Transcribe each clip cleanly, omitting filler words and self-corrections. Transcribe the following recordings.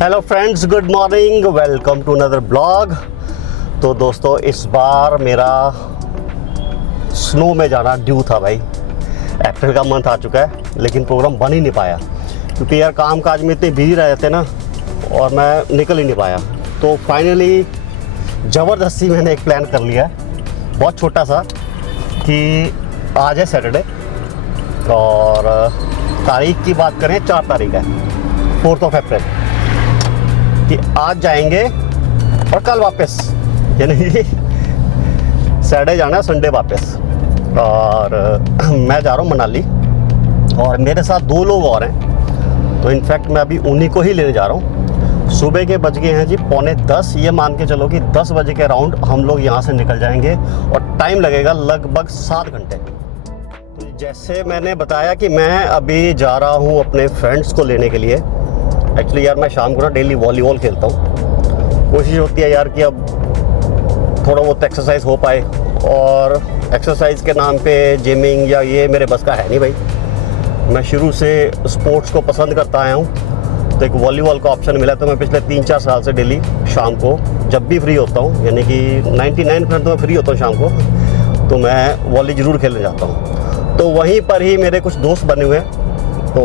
Hello friends, good morning, welcome to another blog. तो दोस्तों, इस बार मेरा स्नो में जाना ड्यू था भाई। अप्रैल का मंथ आ चुका है लेकिन प्रोग्राम बन ही नहीं पाया क्योंकि यार काम काज में इतने बिजी रहे थे ना और मैं निकल ही नहीं पाया। तो फाइनली ज़बरदस्ती मैंने एक प्लान कर लिया है, बहुत छोटा सा, कि आज है सैटरडे और तारीख की बात करें 4 तारीख है, 4 अप्रैल, कि आज जाएंगे और कल वापस, यानी कि सैटरडे जाना है, संडे वापस। और मैं जा रहा हूँ मनाली और मेरे साथ 2 लोग और हैं। तो इनफैक्ट मैं अभी उन्हीं को ही लेने जा रहा हूँ। सुबह के बज गए हैं जी 9:45। ये मान के चलो कि 10 बजे के अराउंड हम लोग यहाँ से निकल जाएंगे और टाइम लगेगा लगभग 7 घंटे। तो जैसे मैंने बताया कि मैं अभी जा रहा हूँ अपने फ्रेंड्स को लेने के लिए। एक्चुअली यार मैं शाम को ना डेली वॉलीबॉल खेलता हूँ। कोशिश होती है यार कि अब थोड़ा बहुत एक्सरसाइज हो पाए, और एक्सरसाइज के नाम पे जिमिंग या ये मेरे बस का है नहीं भाई। मैं शुरू से स्पोर्ट्स को पसंद करता आया हूँ, तो एक वॉलीबॉल का ऑप्शन मिला तो मैं पिछले 3-4 साल से डेली शाम को जब भी फ्री होता हूँ, यानी कि 99% तो मैं फ्री होता हूँ शाम को, तो मैं वॉली ज़रूर खेलने जाता हूँ। तो वहीं पर ही मेरे कुछ दोस्त बने हुए हैं, तो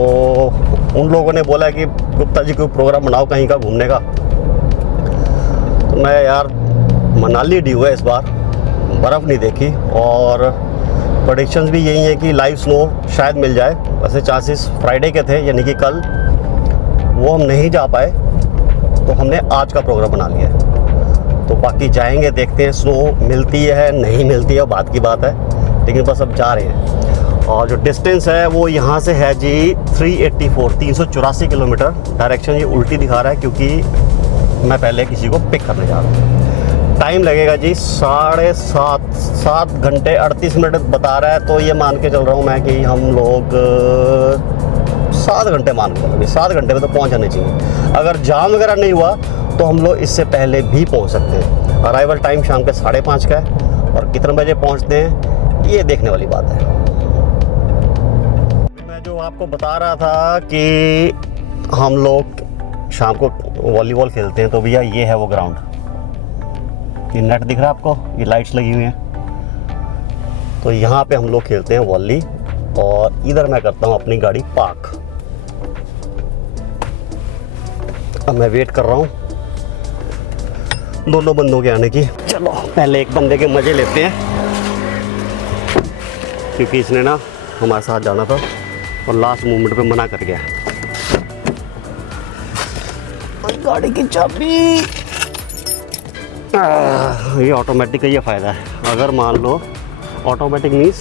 उन लोगों ने बोला कि गुप्ता जी कोई प्रोग्राम बनाओ कहीं का घूमने का। तो मैं यार मनाली ड्यू है इस बार, बर्फ़ नहीं देखी और प्रेडिक्शंस भी यही है कि लाइव स्नो शायद मिल जाए। वैसे चांसेस फ्राइडे के थे, यानी कि कल, वो हम नहीं जा पाए, तो हमने आज का प्रोग्राम बना लिया है। तो बाकी जाएंगे, देखते हैं स्नो मिलती है नहीं मिलती है, बात की बात है, लेकिन बस अब जा रहे हैं। और जो डिस्टेंस है वो यहाँ से है जी 384 किलोमीटर। डायरेक्शन ये उल्टी दिखा रहा है क्योंकि मैं पहले किसी को पिक करने जा रहा हूँ। टाइम लगेगा जी 7 घंटे 38 मिनट बता रहा है, तो ये मान के चल रहा हूँ मैं कि हम लोग 7 घंटे मान के चलो, 7 घंटे में तो पहुँच जाने चाहिए। अगर जाम वगैरह नहीं हुआ तो हम लोग इससे पहले भी पहुँच सकते हैं। अराइवल टाइम शाम के 5:30 का है, और कितने बजे पहुँचते हैं ये देखने वाली बात है। जो आपको बता रहा था कि हम लोग शाम को वॉलीबॉल खेलते हैं, तो भैया ये है वो ग्राउंड। ये नेट दिख रहा है आपको, ये लाइट्स लगी हुई हैं, तो यहाँ पे हम लोग खेलते हैं वॉली। और इधर मैं करता हूँ अपनी गाड़ी पार्क। अब मैं वेट कर रहा हूँ दोनों बंदों के आने की। चलो पहले एक बंदे के मज़े लेते हैं, क्योंकि इसने ना हमारे साथ जाना था और लास्ट मोमेंट पे मना कर गया। गाड़ी की चाबी, ये ऑटोमेटिक का ये फ़ायदा है। अगर मान लो ऑटोमेटिक मीन्स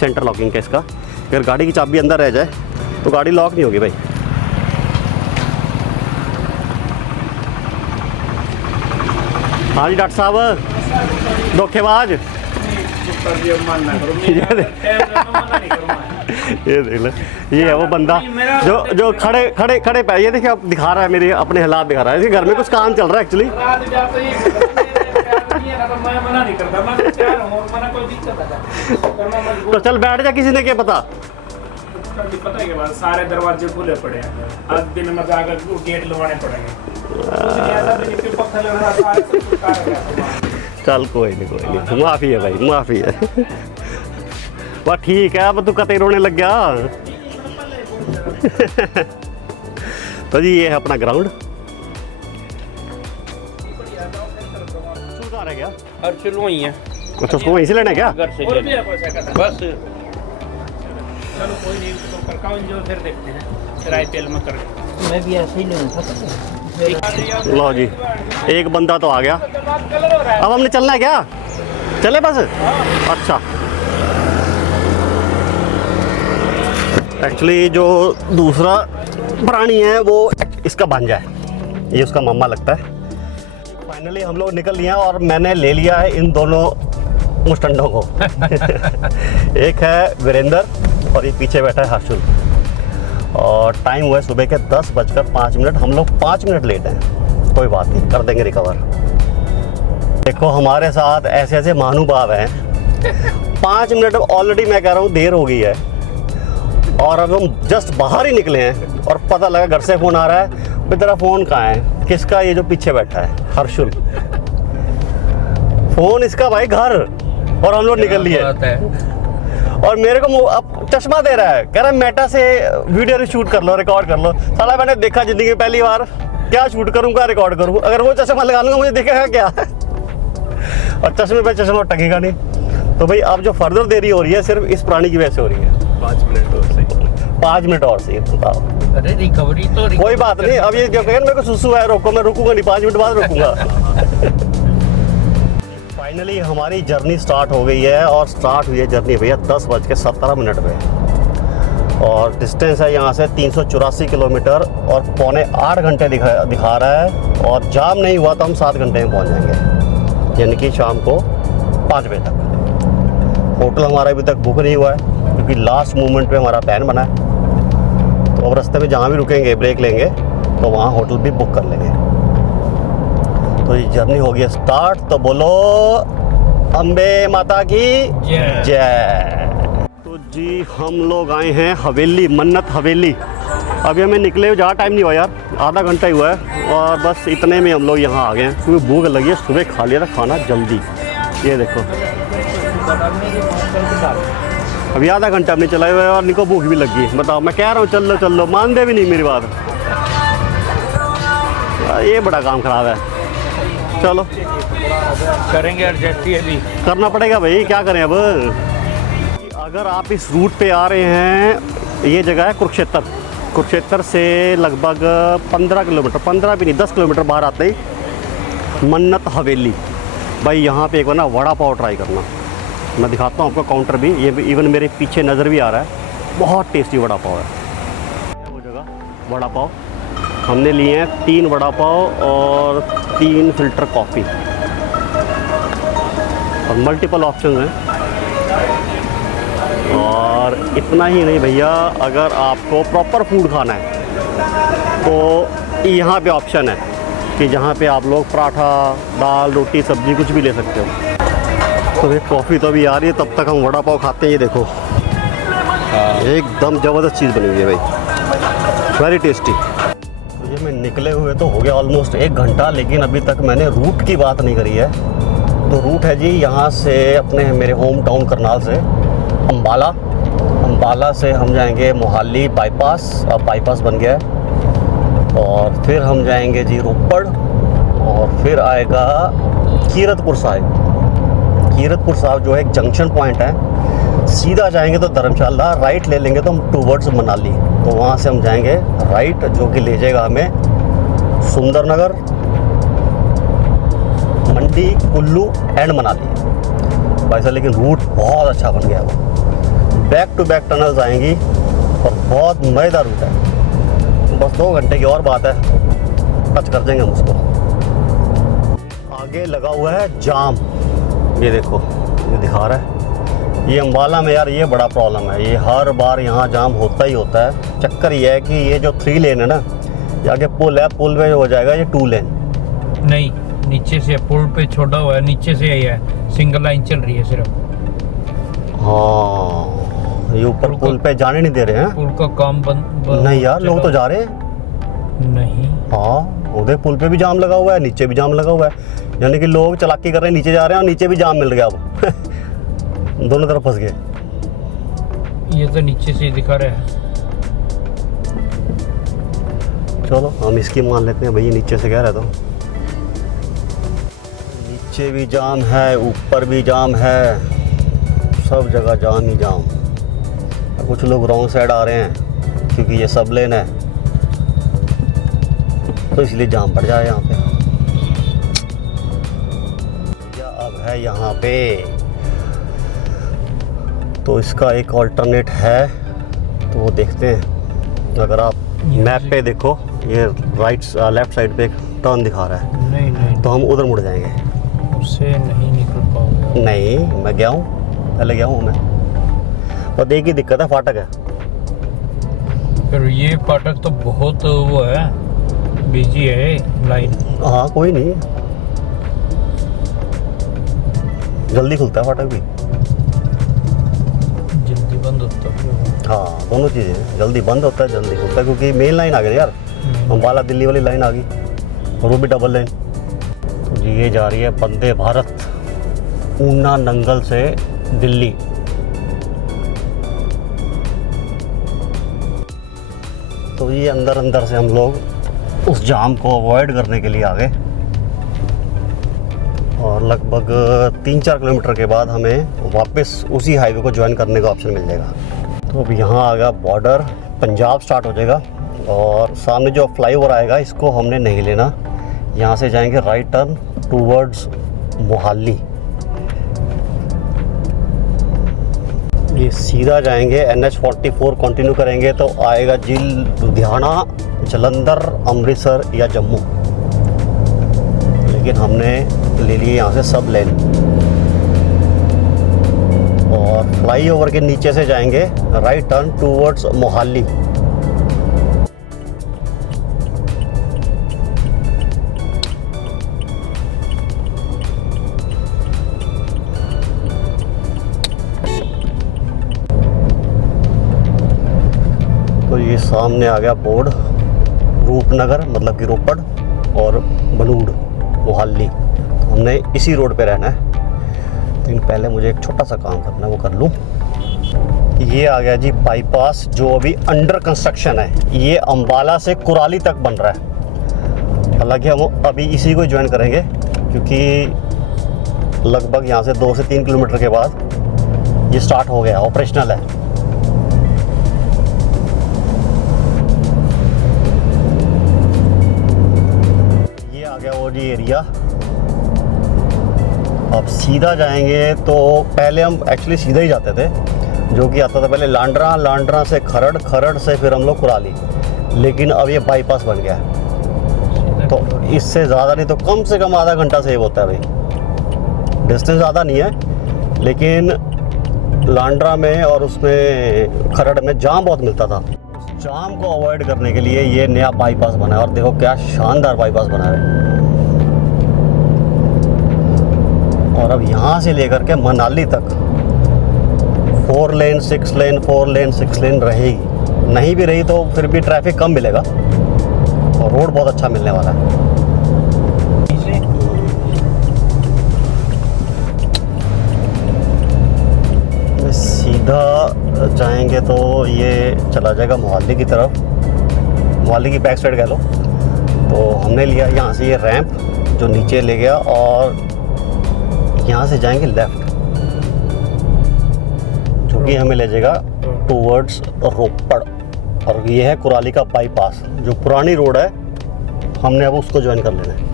सेंटर लॉकिंग का इसका, अगर गाड़ी की चाबी अंदर रह जाए तो गाड़ी लॉक नहीं होगी भाई। हाँ जी डॉक्टर साहब, धोखेबाज। ये देख लो, ये है वो बंदा जो खड़े पे, ये देखिए आप दिखा रहा है, मेरे अपने हालात दिखा रहा है। इसके घर में कुछ काम चल रहा है एक्चुअली। तो चल बैठ जा, किसी ने क्या पता है कि सारे दरवाजे खुले पड़े हैं, आज दिन में जाकर गेट लगवाने पड़ेंगे। चल कोई नहीं, माफ़ी है भाई, माफ़ी है। वाह ठीक है, अब तू कतई रोने लग गया। तो जी ये है अपना ग्राउंड। कहाँ रह गया? चलो वही है। अच्छा, उसको वहीं से लेना है क्या? घर से बस चलो कोई नहीं, तो करका जो फिर देखते हैं, फिर IPL में कर। मैं भी ऐसे ही लूँगा। लो जी, एक बंदा तो आ गया। अब हमने चलना है क्या? चले बस। अच्छा, एक्चुअली जो दूसरा प्राणी है वो इसका भांजा है, ये उसका मामा लगता है। फाइनली हम लोग निकल लिए और मैंने ले लिया है इन दोनों मुस्टंडों को। एक है वीरेंद्र और ये पीछे बैठा है हर्षुल। और टाइम हुआ है सुबह के 10:05। हम लोग 5 मिनट लेट हैं, कोई बात नहीं, कर देंगे रिकवर। देखो हमारे साथ ऐसे ऐसे महानुभाव हैं। 5 मिनट ऑलरेडी मैं कह रहा हूँ देर हो गई है, और अब हम जस्ट बाहर ही निकले हैं और पता लगा घर से फ़ोन आ रहा है बे तेरा फ़ोन कहाँ है? किसका? ये जो पीछे बैठा है हर्षुल। फ़ोन इसका भाई घर, और हम लोग निकल लिए। और मेरे को अब चश्मा दे रहा है, कह रहा है मेटा से वीडियो शूट कर लो, रिकॉर्ड कर लो। साला मैंने देखा ज़िंदगी में पहली बार, क्या शूट करूँ क्या रिकॉर्ड करूँ? अगर वो चश्मा लगा लूँगा मुझे दिखेगा क्या? और चश्मे पे चश्मा टकेगा नहीं। तो भाई अब जो फर्दर देरी हो रही है सिर्फ इस प्राणी की वजह से हो रही है। 5 मिनट और सही। 5 मिनट और सही, बताओ। अरे रिकवरी तो कोई बात नहीं, अब ये जो कहें मेरे को सुसु है, रोको, मैं रुकूंगा नहीं, 5 मिनट बाद रुकूंगा। फाइनली हमारी जर्नी स्टार्ट हो गई है, और स्टार्ट हुई है जर्नी भैया 10:17 पे, और डिस्टेंस है यहाँ से 384 किलोमीटर, और पौने 8 घंटे दिखा रहा है। और जाम नहीं हुआ तो हम 7 घंटे में पहुँच जाएंगे, यानी कि शाम को 5 बजे तक। होटल हमारा अभी तक बुक नहीं हुआ है, क्योंकि लास्ट मोमेंट पे हमारा प्लान बना है। तो अब रास्ते में जहाँ भी रुकेंगे, ब्रेक लेंगे, तो वहाँ होटल भी बुक कर लेंगे। तो ये जर्नी हो गई स्टार्ट। तो बोलो अम्बे माता की जय। तो जी हम लोग आए हैं हवेली, मन्नत हवेली। अभी हमें निकले हुए ज़्यादा टाइम नहीं हुआ यार, आधा घंटा ही हुआ है, और बस इतने में हम लोग यहाँ आ गए हैं, क्योंकि भूख लगी है। सुबह खा लिया था खाना जल्दी। ये देखो अभी आधा घंटा हमने चलाए हुए, और निको भूख भी लगी। बताओ, मैं कह रहा हूँ चल लो, मान दे भी नहीं मेरी बात। ये बड़ा काम खराब है। चलो करेंगे एडजस्ट, ये भी करना पड़ेगा भाई, क्या करें अब। अगर आप इस रूट पे आ रहे हैं, ये जगह है कुरुक्षेत्र। कुरुक्षेत्र से लगभग 15 किलोमीटर, 15 भी नहीं 10 किलोमीटर बाहर आते ही मन्नत हवेली। भाई यहाँ पे एक बार ना वड़ा पाव ट्राई करना, मैं दिखाता हूँ आपको काउंटर भी। ये इवन मेरे पीछे नज़र भी आ रहा है, बहुत टेस्टी वड़ा पाव है। वो जगह वड़ा पाव हमने लिए हैं 3 वड़ा पाव और 3 फिल्टर कॉफ़ी, और मल्टीपल ऑप्शन हैं। और इतना ही नहीं भैया, अगर आपको प्रॉपर फूड खाना है तो यहाँ पे ऑप्शन है कि जहाँ पे आप लोग पराठा, दाल, रोटी, सब्जी कुछ भी ले सकते हो। तो ये कॉफ़ी तो अभी आ रही है, तब तक हम वड़ा पाव खाते हैं। ये देखो एकदम ज़बरदस्त चीज़ बनी हुई है भाई, वेरी टेस्टी। तो ये मैं निकले हुए तो हो गया ऑलमोस्ट 1 घंटा, लेकिन अभी तक मैंने रूट की बात नहीं करी है। तो रूट है जी यहाँ से अपने मेरे होम टाउन करनाल से अम्बाला। अम्बाला से हम जाएंगे मोहाली बाईपास, अब बाईपास बन गया है। और फिर हम जाएंगे जी रोपड़, और फिर आएगा कीरतपुर साहिब। कीरतपुर साहिब जो है एक जंक्शन पॉइंट है, सीधा जाएंगे तो धर्मशाला, राइट ले लेंगे तो हम टूवर्ड्स मनाली। तो वहाँ से हम जाएंगे राइट, जो कि ले जाएगा हमें सुंदरनगर, मंडी, कुल्लू एंड मनाली। वैसा लेकिन रूट बहुत अच्छा बन गया है, वो बैक टू बैक टनल्स आएंगी, और बहुत मज़ेदार रूट है। बस 2 घंटे की और बात है, टच कर देंगे हम उसको। आगे लगा हुआ है जाम, ये देखो, ये दिखा रहा है। ये अम्बाला में यार ये बड़ा प्रॉब्लम है, ये हर बार यहाँ जाम होता ही होता है। चक्कर ये है कि ये जो 3 लेन है ना, ये आगे पुल है, पुल में हो जाएगा ये 2 लेन। नहीं, नीचे से पुल पे छोड़ा हुआ है, नीचे से ये है, सिंगल लाइन चल रही है सिर्फ। हाँ, ये ऊपर पुल पे जाने नहीं दे रहे हैं। पुल का काम बंद नहीं यार, लोग तो जा रहे हैं। नहीं, हाँ, उधर पुल पे भी जाम लगा हुआ है, नीचे भी जाम लगा हुआ है, यानी कि लोग चालाकी कर रहे हैं, नीचे जा रहे हैं और नीचे भी जाम मिल गया अब। दोनों तरफ फंस गए। ये तो नीचे से दिखा रहा है। चलो हम इसकी मान लेते हैं, भैया नीचे से कह रहे तो। नीचे भी जाम है, ऊपर भी जाम है, सब जगह जाम ही जाम। कुछ लोग रॉन्ग साइड आ रहे हैं क्योंकि ये सब लेन है, तो इसलिए जाम पड़ जाए यहाँ पे। या अब है यहाँ पे, तो इसका एक ऑल्टरनेट है, तो वो देखते हैं। अगर आप मैप पे देखो, ये लेफ्ट साइड पे एक टर्न दिखा रहा है, नहीं, तो हम उधर मुड़ जाएंगे। उससे नहीं निकल पाओगे। नहीं, मैं गया हूँ, पहले गया हूँ मैं, और एक ही दिक्कत है, फाटक है। फिर ये फाटक तो बहुत वो है, बिजी है लाइन। हाँ कोई नहीं, जल्दी खुलता है फाटक भी, जल्दी बंद होता है। हाँ दोनों चीज़ें, जल्दी बंद होता है, जल्दी खुलता है, क्योंकि मेन लाइन आ गई यार। अम्बाला दिल्ली वाली लाइन आ गई और वो भी डबल लाइन। तो जी ये जा रही है वंदे भारत ऊना नंगल से दिल्ली। तो ये अंदर अंदर से हम लोग उस जाम को अवॉइड करने के लिए आ गए और लगभग 3-4 किलोमीटर के बाद हमें वापस उसी हाईवे को ज्वाइन करने का ऑप्शन मिल जाएगा। तो अब यहाँ आ गया बॉर्डर, पंजाब स्टार्ट हो जाएगा और सामने जो फ्लाईओवर आएगा इसको हमने नहीं लेना। यहाँ से जाएंगे राइट टर्न टूवर्ड्स मोहाली। ये सीधा जाएंगे NH44 कंटिन्यू करेंगे तो आएगा जी लुधियाना, जलंधर, अमृतसर या जम्मू। लेकिन हमने ले लिए यहाँ से सब लेन और फ्लाईओवर के नीचे से जाएंगे राइट टर्न टूवर्ड्स मोहाली। तो ये सामने आ गया बोर्ड रूपनगर मतलब कि रोपड़ और बनूड़ मोहाली। तो हमने इसी रोड पे रहना है, लेकिन पहले मुझे एक छोटा सा काम करना है, वो कर लूँ। ये आ गया जी बाईपास जो अभी अंडर कंस्ट्रक्शन है। ये अम्बाला से कुराली तक बन रहा है। हालांकि हम अभी इसी को ज्वाइन करेंगे क्योंकि लगभग यहाँ से 2 से 3 किलोमीटर के बाद ये स्टार्ट हो गया, ऑपरेशनल है। ये आ गया वो जी एरिया। अब सीधा जाएंगे तो पहले हम एक्चुअली सीधा ही जाते थे, जो कि आता था पहले लांडरा, लांडरा से खरड़, खरड़ से फिर हम लोग कुराली। लेकिन अब ये बाईपास बन गया है तो इससे ज़्यादा नहीं तो कम से कम आधा घंटा सेव होता है भाई। डिस्टेंस ज़्यादा नहीं है लेकिन लांडरा में और उसमें खरड़ में जाम बहुत मिलता था। जाम को अवॉइड करने के लिए ये नया बाईपास बना है और देखो क्या शानदार बाईपास बना है। और अब यहाँ से लेकर के मनाली तक 4 लेन 6 लेन 4 लेन 6 लेन रहेगी। नहीं भी रही तो फिर भी ट्रैफिक कम मिलेगा और रोड बहुत अच्छा मिलने वाला है। सीधा जाएंगे तो ये चला जाएगा मोहाली की तरफ, मोहाली की बैक साइड कह लो। तो हमने लिया यहाँ से ये रैंप जो नीचे ले गया और यहाँ से जाएंगे लेफ़्ट जो कि हमें ले जाएगा टूवर्ड्स रोपड़। और ये है कुराली का बाईपास जो पुरानी रोड है, हमने अब उसको ज्वाइन कर लेना है।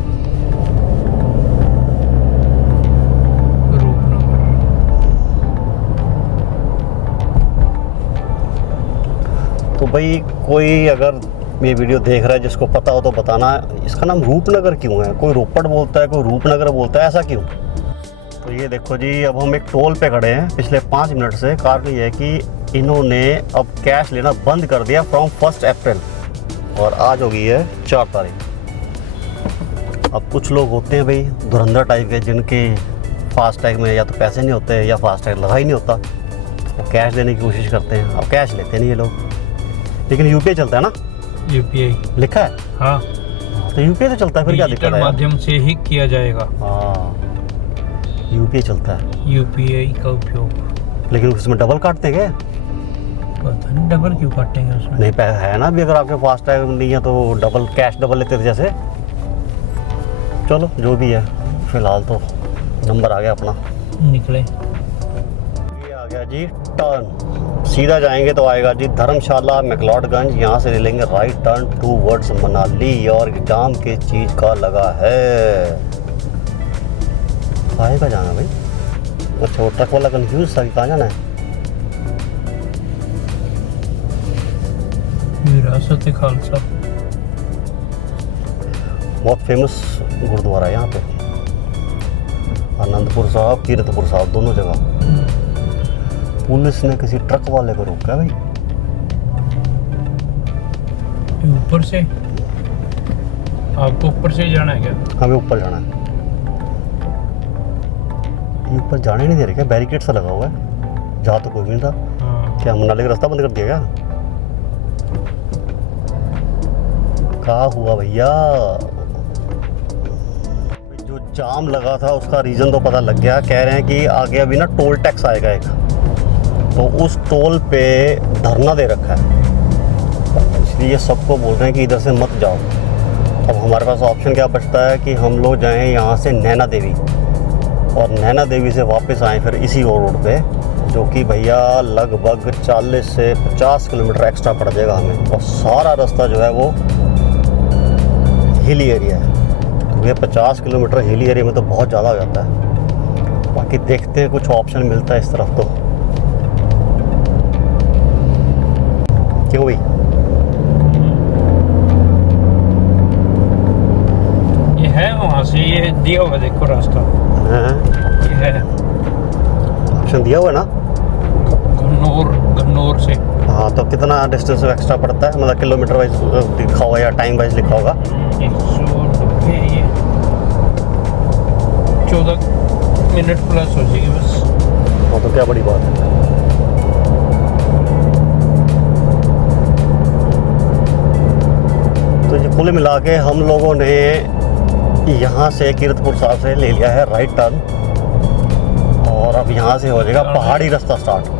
तो भाई कोई अगर ये वीडियो देख रहा है जिसको पता हो तो बताना इसका नाम रूपनगर क्यों है। कोई रोपड़ बोलता है, कोई रूपनगर बोलता है, ऐसा क्यों? तो ये देखो जी अब हम एक टोल पे खड़े हैं पिछले 5 मिनट से। कारण ये है कि इन्होंने अब कैश लेना बंद कर दिया फ्रॉम 1 अप्रैल और आज हो गई है 4 तारीख। अब कुछ लोग होते हैं भाई धुरंधर टाइप के जिनके फास्टैग में या तो पैसे नहीं होते या फास्टैग लगा ही नहीं होता, वो कैश देने की कोशिश करते हैं। अब कैश लेते नहीं ये लोग, लेकिन यूपीआई चलता है ना। यूपीआई लिखा है हाँ, तो यूपीआई तो चलता है, फिर क्या दिक्कत है? माध्यम से ही किया जाएगा। हाँ यूपीआई चलता है, यूपीआई का उपयोग। लेकिन उसमें डबल काटते हैं क्या? पता नहीं डबल क्यों काटेंगे उसमें। नहीं पैसा है ना भी, अगर आपके फास्टैग नहीं है तो डबल कैश डबल लेते थे जैसे। चलो जो भी है, फिलहाल तो नंबर आ गया अपना, निकले। ये आ गया जी टर्न। सीधा जाएंगे तो आएगा जी धर्मशाला मैक्लोडगंज। यहाँ से ले लेंगे राइट टर्न टूवर्ड्स मनाली। और जाम के चीज़ का लगा है, आएगा जाना भाई। अच्छा वो ट्रक वाला कंफ्यूज था कि कहाँ जाना है। विरासत ए खालसा बहुत फेमस गुरुद्वारा है यहाँ पे, आनंदपुर साहब, कीरतपुर साहब दोनों जगह। पुलिस ने किसी ट्रक वाले को रोका भाई। ऊपर से आपको ऊपर से जाना है क्या? हमें ऊपर जाना है। ये ऊपर जाने नहीं दे रहे क्या? बैरिकेड सा लगा हुआ है, जा तो कोई भी नहीं था। हाँ। क्या मनाली का रास्ता बंद कर दिया क्या? क्या हुआ भैया? जो जाम लगा था उसका रीज़न तो पता लग गया। कह रहे हैं कि आगे अभी ना टोल टैक्स आएगा एक, तो उस टोल पे धरना दे रखा है, इसलिए सबको बोल रहे हैं कि इधर से मत जाओ। अब हमारे पास ऑप्शन क्या बचता है कि हम लोग जाएं यहाँ से नैना देवी, और नैना देवी से वापस आएँ फिर इसी रोड पे, जो कि भैया लगभग 40 से 50 किलोमीटर एक्स्ट्रा पड़ जाएगा हमें, और सारा रास्ता जो है वो हिली एरिया है। तो ये 50 किलोमीटर हिली एरिया में तो बहुत ज़्यादा हो जाता है। बाकी देखते हैं कुछ ऑप्शन मिलता है इस तरफ तो। क्यों भाई? ये है वहाँ से, ये दिया हुआ देखो रास्ता, ये है ऑप्शन दिया हुआ है ना गन्नौर से। हाँ, तो कितना डिस्टेंस एक्स्ट्रा पड़ता है, मतलब किलोमीटर वाइज लिखा होगा या टाइम वाइज लिखा होगा? 190, ये 14 मिनट प्लस हो जाएगी बस। हाँ, तो क्या बड़ी बात है। तो ये कुल मिला के हम लोगों ने यहाँ से कीरतपुर साहब से ले लिया है राइट टर्न, और अब यहाँ से हो जाएगा पहाड़ी रास्ता स्टार्ट।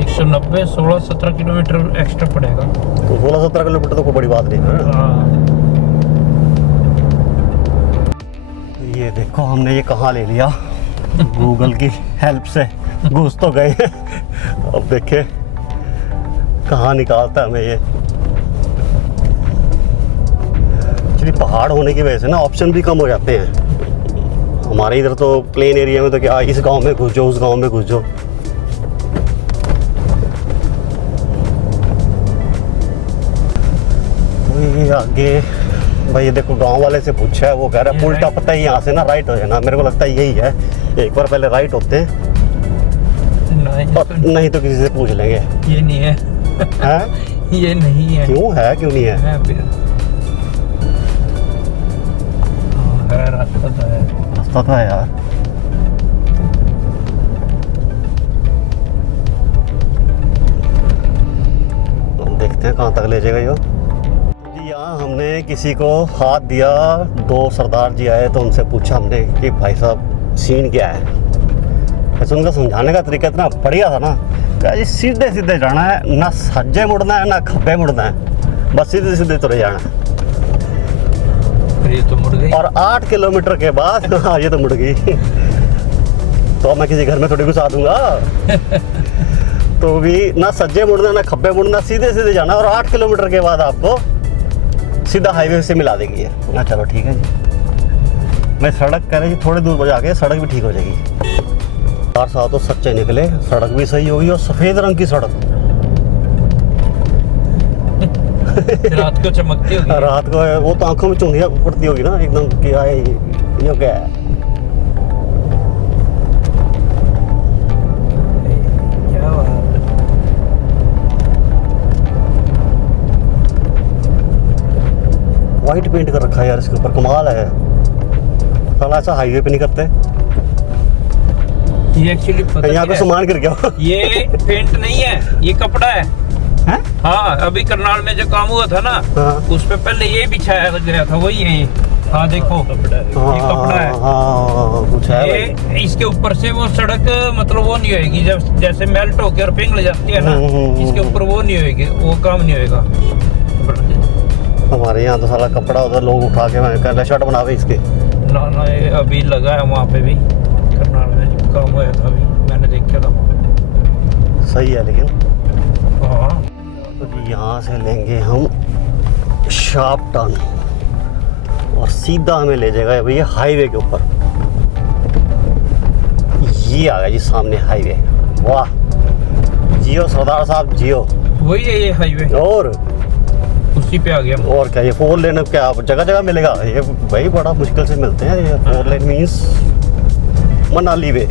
190, 16-17 किलोमीटर एक्स्ट्रा पड़ेगा। तो 16-17 किलोमीटर तो कोई बड़ी बात नहीं है। हाँ, ये देखो हमने ये कहाँ ले लिया, गूगल की हेल्प से घुस तो गए अब देखे कहाँ निकालता है हमें ये। एक्चुअली पहाड़ होने की वजह से ना ऑप्शन भी कम हो जाते हैं। हमारे इधर तो प्लेन एरिया में तो क्या, इस गांव में घुस जाओ, उस गांव में घुस जाओ। तो ये आगे भाई ये देखो गांव वाले से पूछा है, वो कह रहा है उल्टा पता है यहाँ से ना राइट हो जाना। मेरे को लगता है यही है, एक बार पहले राइट होते हैं, और नहीं तो किसी से पूछ लेंगे। ये नहीं है, हैं? ये नहीं है। क्यों है, क्यों नहीं है? रास्ता तो है, रास्ता तो है यार। देखते हैं कहाँ तक ले जाएगा ये। जी यहाँ हमने किसी को हाथ दिया, 2 सरदार जी आए तो उनसे पूछा हमने कि भाई साहब सीन क्या है। वैसे उनका समझाने का तरीका इतना बढ़िया था ना, कहा जी सीधे सीधे जाना है, ना सज्जे मुड़ना है ना खब्बे मुड़ना है, बस सीधे सीधे तुरे जाना है। ये तो मुड़ गई। और 8 किलोमीटर के बाद हाँ ये तो मुड़ गई तो मैं किसी घर में थोड़ी घुसा दूंगा तो भी ना सज्जे मुड़ना ना खब्बे मुड़ना, सीधे सीधे जाना, और 8 किलोमीटर के बाद आपको सीधा हाईवे से मिला देगी ये ना। चलो ठीक है जी, मैं सड़क कह रही थोड़ी दूर जाके सड़क भी ठीक हो जाएगी। 4 साल तो सच्चे निकले, सड़क भी सही होगी, और सफ़ेद रंग की सड़क रात को चमकती होगी। रात को वो तो आंखों में चुंधियाँ पड़ती होगी ना एकदम, क्या है ये क्या है। क्या बात है। वाइट पेंट कर रखा है यार इसके ऊपर, कमाल है। साला ऐसा हाईवे पे नहीं करते। ये एक्चुअली यहाँ पे सामान गिर गया ये पेंट नहीं है, ये कपड़ा है। हैं? हाँ, अभी करनाल में जो काम हुआ था ना, हाँ। उस पे पहले ये बिछाया गया था, वही है ये। हाँ देखो, ये कपड़ा है। हाँ कुछ है भाई। ये इसके ऊपर से वो सड़क मतलब वो नहीं होएगी, जब जैसे मेल्ट होकर पिघल जाती है ना, इसके ऊपर वो नहीं होएगी, वो काम नहीं होएगा। हमारे यहाँ तो साला कपड़ा उधर लोग उठा के शर्ट बनावे इसके। ना ये अभी लगा है वहाँ पे भी, करनाल में जो काम हुआ था अभी मैंने देखा था। सही है लेकिन। हाँ, तो यहाँ से लेंगे हम शार्प टर्न, और सीधा हमें ले जाएगा भैया हाईवे के ऊपर। ये आ गया जी सामने हाईवे। वाह, जियो सरदार साहब जियो। वही है ये हाईवे, और उसी पे आ गया। और क्या, ये 4 लेन क्या जगह जगह मिलेगा? ये भाई बड़ा मुश्किल से मिलते हैं ये 4 लेन मीन्स मनाली वे।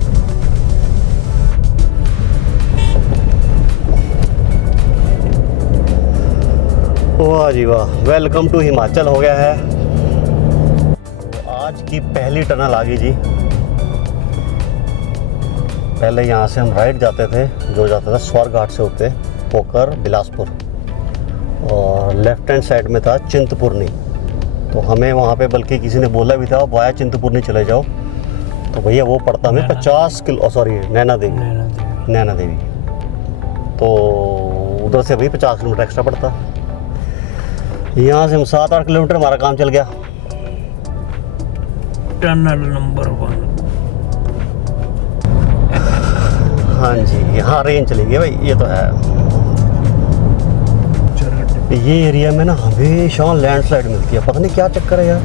वाह जी वाह, वेलकम टू हिमाचल हो गया है। तो आज की पहली टनल आ गई जी। पहले यहाँ से हम राइट जाते थे, जो जाता था स्वर्ग घाट से होते होकर बिलासपुर, और लेफ्ट हैंड साइड में था चिंतपूर्णी। तो हमें वहाँ पे बल्कि किसी ने बोला भी था वाया चिंतपूर्णी चले जाओ, तो भैया वो पड़ता हमें 50 किलो, सॉरी नैना देवी, तो उधर से भाई 50 किलोमीटर एक्स्ट्रा पड़ता। यहाँ से हम 7-8 किलोमीटर हमारा काम चल गया। Tunnel number 1। हाँ जी, यहाँ रेंज चली गई भाई, ये तो है। ये एरिया में ना हमेशा लैंडस्लाइड मिलती है, पता नहीं क्या चक्कर है यार।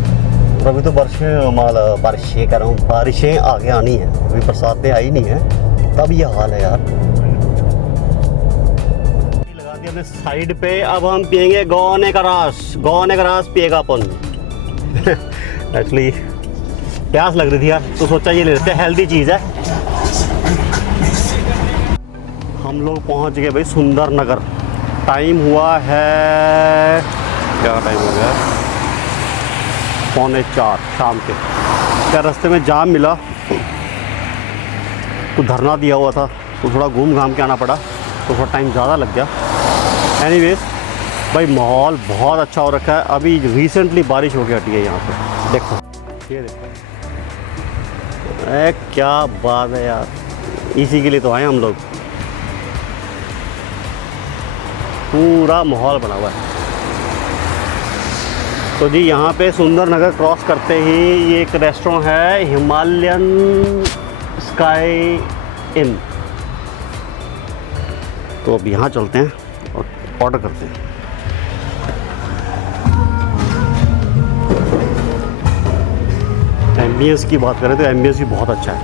और अभी तो बारिशें कर रहा हूँ, बारिशें आगे आनी है, अभी बरसातें आई नहीं है, तब ये हाल है यार। लगा दिया हमने साइड पे, अब हम पियेंगे गौने का रस पिएगा अपन। एक्चुअली प्यास लग रही थी यार, तो सोचा ये ले लेते हैं, हेल्दी चीज़ है। हम लोग पहुंच गए भाई सुंदर नगर। टाइम हुआ है, क्या टाइम हो गया, 3:45 शाम के। क्या रास्ते में जाम मिला, तो धरना दिया हुआ था, तो थोड़ा घूम घाम के आना पड़ा, तो थोड़ा टाइम ज़्यादा लग गया। एनीवेज भाई माहौल बहुत अच्छा हो रखा है। अभी रिसेंटली बारिश हो के हटी है यहाँ पे, देखो ये देखो, क्या बात है यार, इसी के लिए तो आए हम लोग। पूरा माहौल बना हुआ है। तो जी यहाँ पे सुंदर नगर क्रॉस करते ही ये एक रेस्टोरेंट है, हिमालयन स्काई इन। तो अब यहाँ चलते हैं और ऑर्डर करते हैं। एम्बियंस की बात करें तो एम्बियंस भी बहुत अच्छा है।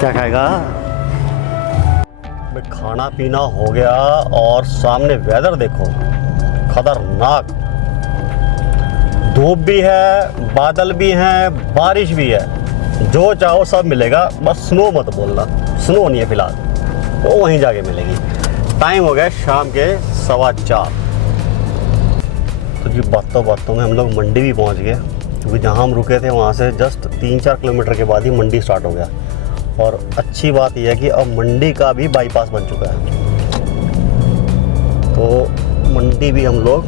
क्या खाएगा? खाना पीना हो गया और सामने वेदर देखो, खतरनाक। धूप भी है, बादल भी हैं, बारिश भी है, जो चाहो सब मिलेगा। बस स्नो मत बोलना, स्नो नहीं है फिलहाल, तो वहीं जाके मिलेगी। टाइम हो गया शाम के 4:15। तो जी बातों में हम लोग मंडी भी पहुंच गए, क्योंकि जहां हम रुके थे वहां से जस्ट 3-4 किलोमीटर के बाद ही मंडी स्टार्ट हो गया। और अच्छी बात यह है कि अब मंडी का भी बाईपास बन चुका है, तो मंडी भी हम लोग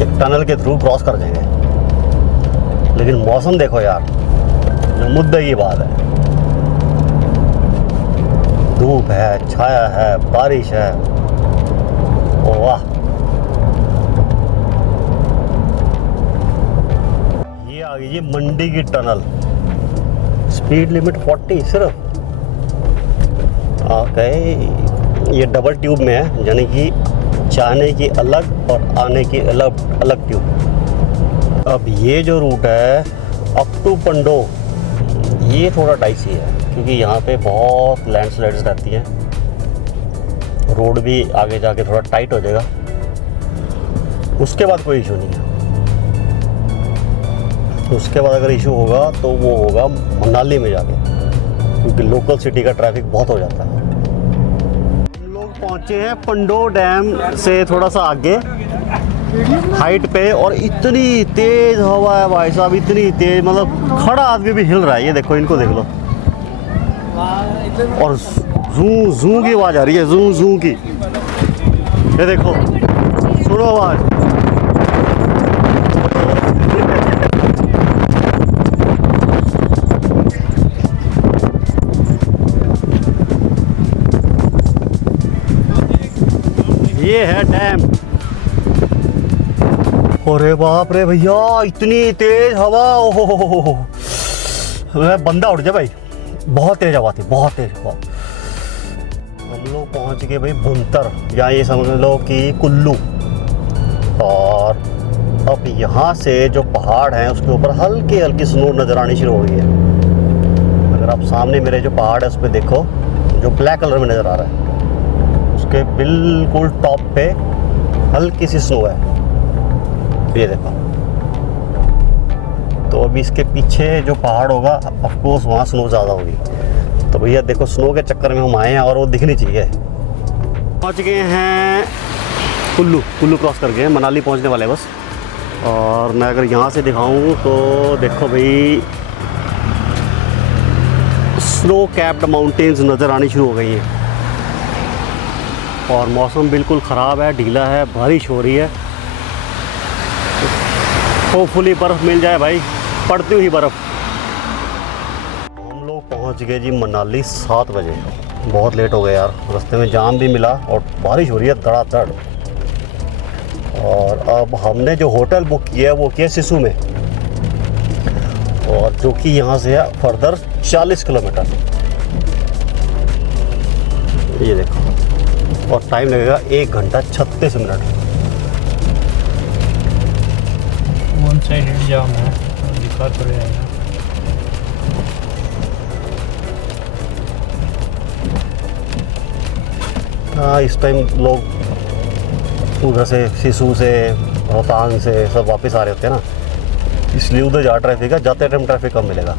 एक टनल के थ्रू क्रॉस कर जाएंगे। लेकिन मौसम देखो यार, जो मुद्दे की बात है, धूप है, छाया है, बारिश है, ओ वाह। ये आ गई ये मंडी की टनल, स्पीड लिमिट 40 सिर्फ। ओके, ये डबल ट्यूब में है, यानी कि जाने की अलग और आने की अलग ट्यूब। अब ये जो रूट है अप टू पंडो, ये थोड़ा डाइसी है, क्योंकि यहाँ पे बहुत लैंडस्लाइड्स रहती हैं। रोड भी आगे जाके थोड़ा टाइट हो जाएगा, उसके बाद कोई इशू नहीं है। उसके बाद अगर इशू होगा तो वो होगा मनाली में जाके, क्योंकि लोकल सिटी का ट्रैफिक बहुत हो जाता है। हम लोग पहुँचे हैं पंडो डैम से थोड़ा सा आगे हाइट पे, और इतनी तेज़ हवा है भाई साहब, इतनी तेज़, मतलब खड़ा आदमी भी हिल रहा है। ये देखो, इनको देख लो, और जू जू की आवाज़ आ रही है, जू जू की। ये देखो, सुनो आवाज़। ये है डैम। अरे बाप रे भैया, इतनी तेज हवा, ओहो, बंदा उठ जाए भाई, बहुत तेज हवा थी, बहुत तेज हवा। हम लोग पहुंच गए भाई भुंतर, या ये समझ लो कि कुल्लू। और अब यहाँ से जो पहाड़ हैं उसके ऊपर हल्की हल्की स्नो नज़र आनी शुरू हो गई है। अगर आप सामने मेरे जो पहाड़ है उस पर देखो, जो ब्लैक कलर में नज़र आ रहा है, उसके बिल्कुल टॉप पे हल्की सी स्नो है, ये देखो। तो अभी इसके पीछे जो पहाड़ होगा, ऑफ कोर्स वहाँ स्नो ज़्यादा होगी। तो भैया देखो, स्नो के चक्कर में हम आए हैं और वो दिखनी चाहिए। पहुँच गए हैं कुल्लू क्रॉस कर गए, मनाली पहुँचने वाले बस। और मैं अगर यहाँ से दिखाऊँ तो देखो भाई, स्नो कैप्ड माउंटेन्स नज़र आनी शुरू हो गई हैं। और मौसम बिल्कुल ख़राब है, ढीला है, बारिश हो रही है। होपफुली बर्फ़ मिल जाए भाई, पड़ती हुई बर्फ़। हम लोग पहुंच गए जी मनाली 7 बजे। बहुत लेट हो गए यार, रास्ते में जाम भी मिला और बारिश हो रही है धड़ाधड़। और अब हमने जो होटल बुक किया है वो किया सिसु में, और जो कि यहाँ से है फर्दर 40 किलोमीटर। ये देखो, और टाइम लगेगा 1 घंटा 36 मिनट। वन साइडेड जाम है, दिखा तो रहे हैं। हाँ, इस टाइम लोग उधर से सिसु से रोहतांग से सब वापस आ रहे होते हैं ना, इसलिए उधर ज़्यादा ट्रैफिक है, जाते टाइम ट्रैफिक कम मिलेगा।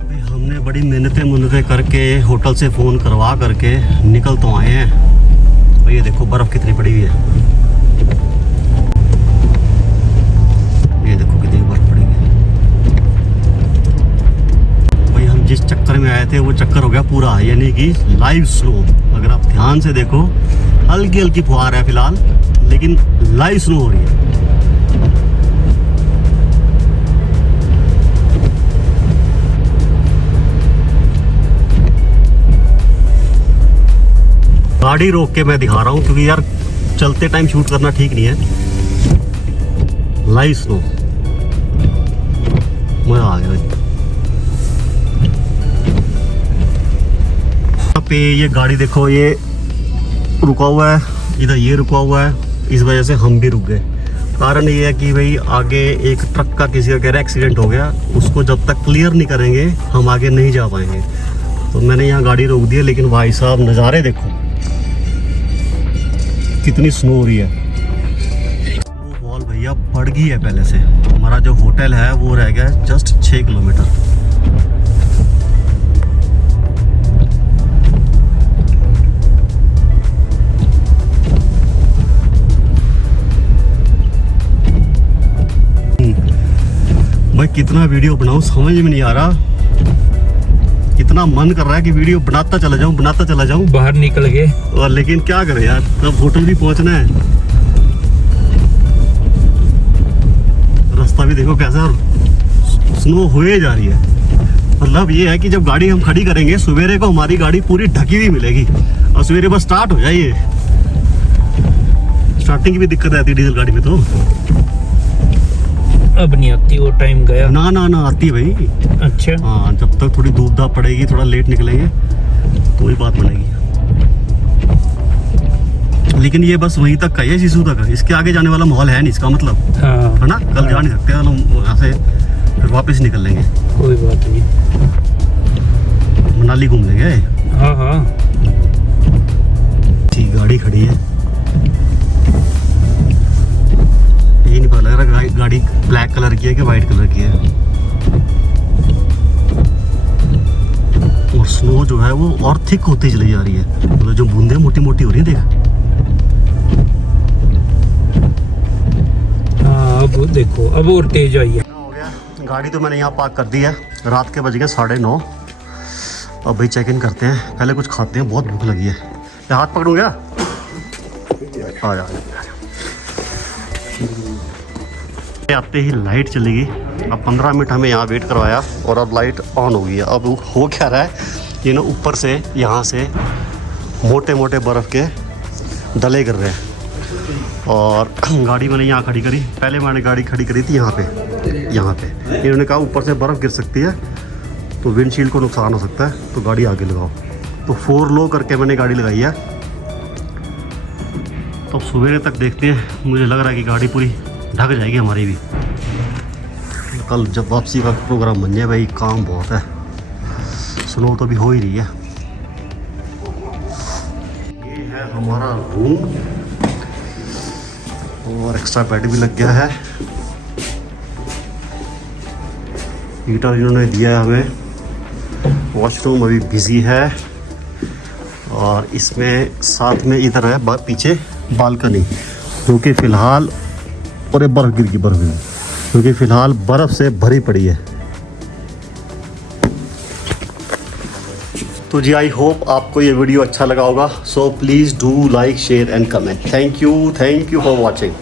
भाई हमने बड़ी मेहनतें करके होटल से फ़ोन करवा करके निकल तो आए हैं। और ये देखो बर्फ़ कितनी पड़ी हुई है, ये देखो कितनी बर्फ़ पड़ी हुई है। भाई हम जिस चक्कर में आए थे वो चक्कर हो गया पूरा, यानी कि लाइव स्नो। अगर आप ध्यान से देखो, हल्की हल्की फुहार है फिलहाल, लेकिन लाइव स्नो हो रही है। गाड़ी रोक के मैं दिखा रहा हूँ क्योंकि यार चलते टाइम शूट करना ठीक नहीं है। लाइव स्नो, मजा आ गया। यहाँ पे ये गाड़ी देखो, ये रुका हुआ है, इधर ये रुका हुआ है, इस वजह से हम भी रुक गए। कारण ये है कि भाई आगे एक ट्रक का किसी का कह रहा है एक्सीडेंट हो गया, उसको जब तक क्लियर नहीं करेंगे हम आगे नहीं जा पाएंगे। तो मैंने यहाँ गाड़ी रोक दी है, लेकिन भाई साहब नज़ारे देखो कितनी स्नो हो रही है। वो वॉल भैया बढ़ गई है पहले से। हमारा जो होटल है वो रह गया है जस्ट 6 किलोमीटर। भाई कितना वीडियो बनाऊं समझ में नहीं आ रहा, कितना मन कर रहा है कि वीडियो बनाता चला जाऊं। बाहर निकल गए, और लेकिन क्या करें यार, तब होटल भी पहुंचना है। रास्ता भी देखो कैसा स्नो हुए जा रही है। मतलब ये है कि जब गाड़ी हम खड़ी करेंगे सवेरे को हमारी गाड़ी पूरी ढकी हुई मिलेगी, और सवेरे बस स्टार्ट हो जाइए। स्टार्टिंग की भी दिक्कत आती है डीजल गाड़ी में तो। अब नहीं आती, वो टाइम गया। ना आती है भाई। अच्छा, हाँ, जब तक थोड़ी धूप धाप पड़ेगी, थोड़ा लेट निकलेंगे तो ही बात बनेगी। लेकिन ये बस वहीं तक का है, सिसु तक है, इसके आगे जाने वाला माहौल है नहीं इसका मतलब। हाँ, है ना, कल जा नहीं सकते हम यहाँ से, फिर वापस निकल लेंगे, कोई बात नहीं, मनाली घूम लेंगे। हाँ। ठीक, गाड़ी खड़ी है, ये नहीं पता लग रहा गाड़ी ब्लैक कलर की है कि वाइट कलर की है। और स्नो जो है वो और थिक होती चली जा रही है, मतलब जो बूंदे मोटी मोटी हो रही है देख। हाँ, अब देखो, अब और तेज आई है। हो गया, गाड़ी तो मैंने यहाँ पार्क कर दी है। रात के बज गए 9:30। अब भाई चेक इन करते हैं, पहले कुछ खाते हैं, बहुत भूख लगी है। क्या हाथ पकड़ूँ क्या? आ जा। आते ही लाइट चली गई। अब 15 मिनट हमें यहाँ वेट करवाया और अब लाइट ऑन हो गई है। अब हो क्या रहा है, ये ना ऊपर से यहाँ से मोटे मोटे बर्फ़ के डले गिर रहे हैं। और गाड़ी मैंने यहाँ खड़ी करी, पहले मैंने गाड़ी खड़ी करी थी यहाँ पे। इन्होंने कहा ऊपर से बर्फ़ गिर सकती है तो विंडशील्ड को नुकसान हो सकता है, तो गाड़ी आगे लगाओ। तो 4 लो करके मैंने गाड़ी लगाई है। तो सवेरे तक देखते हैं, मुझे लग रहा है कि गाड़ी पूरी ढक जाएगी हमारी भी। कल जब वापसी का प्रोग्राम बन जाए भाई, काम बहुत है, स्नो तो भी हो ही रही है। ये है हमारा रूम और एक्स्ट्रा बेड भी लग गया है। हीटर इन्होंने दिया है हमें। वॉशरूम अभी बिजी है, और इसमें साथ में इधर है पीछे बालकनी, जो कि फ़िलहाल, और ये बर्फ़ गिर गई, क्योंकि फ़िलहाल बर्फ़ से भरी पड़ी है। तो जी आई होप आपको ये वीडियो अच्छा लगा होगा. So please do like share and comment. Thank you for watching.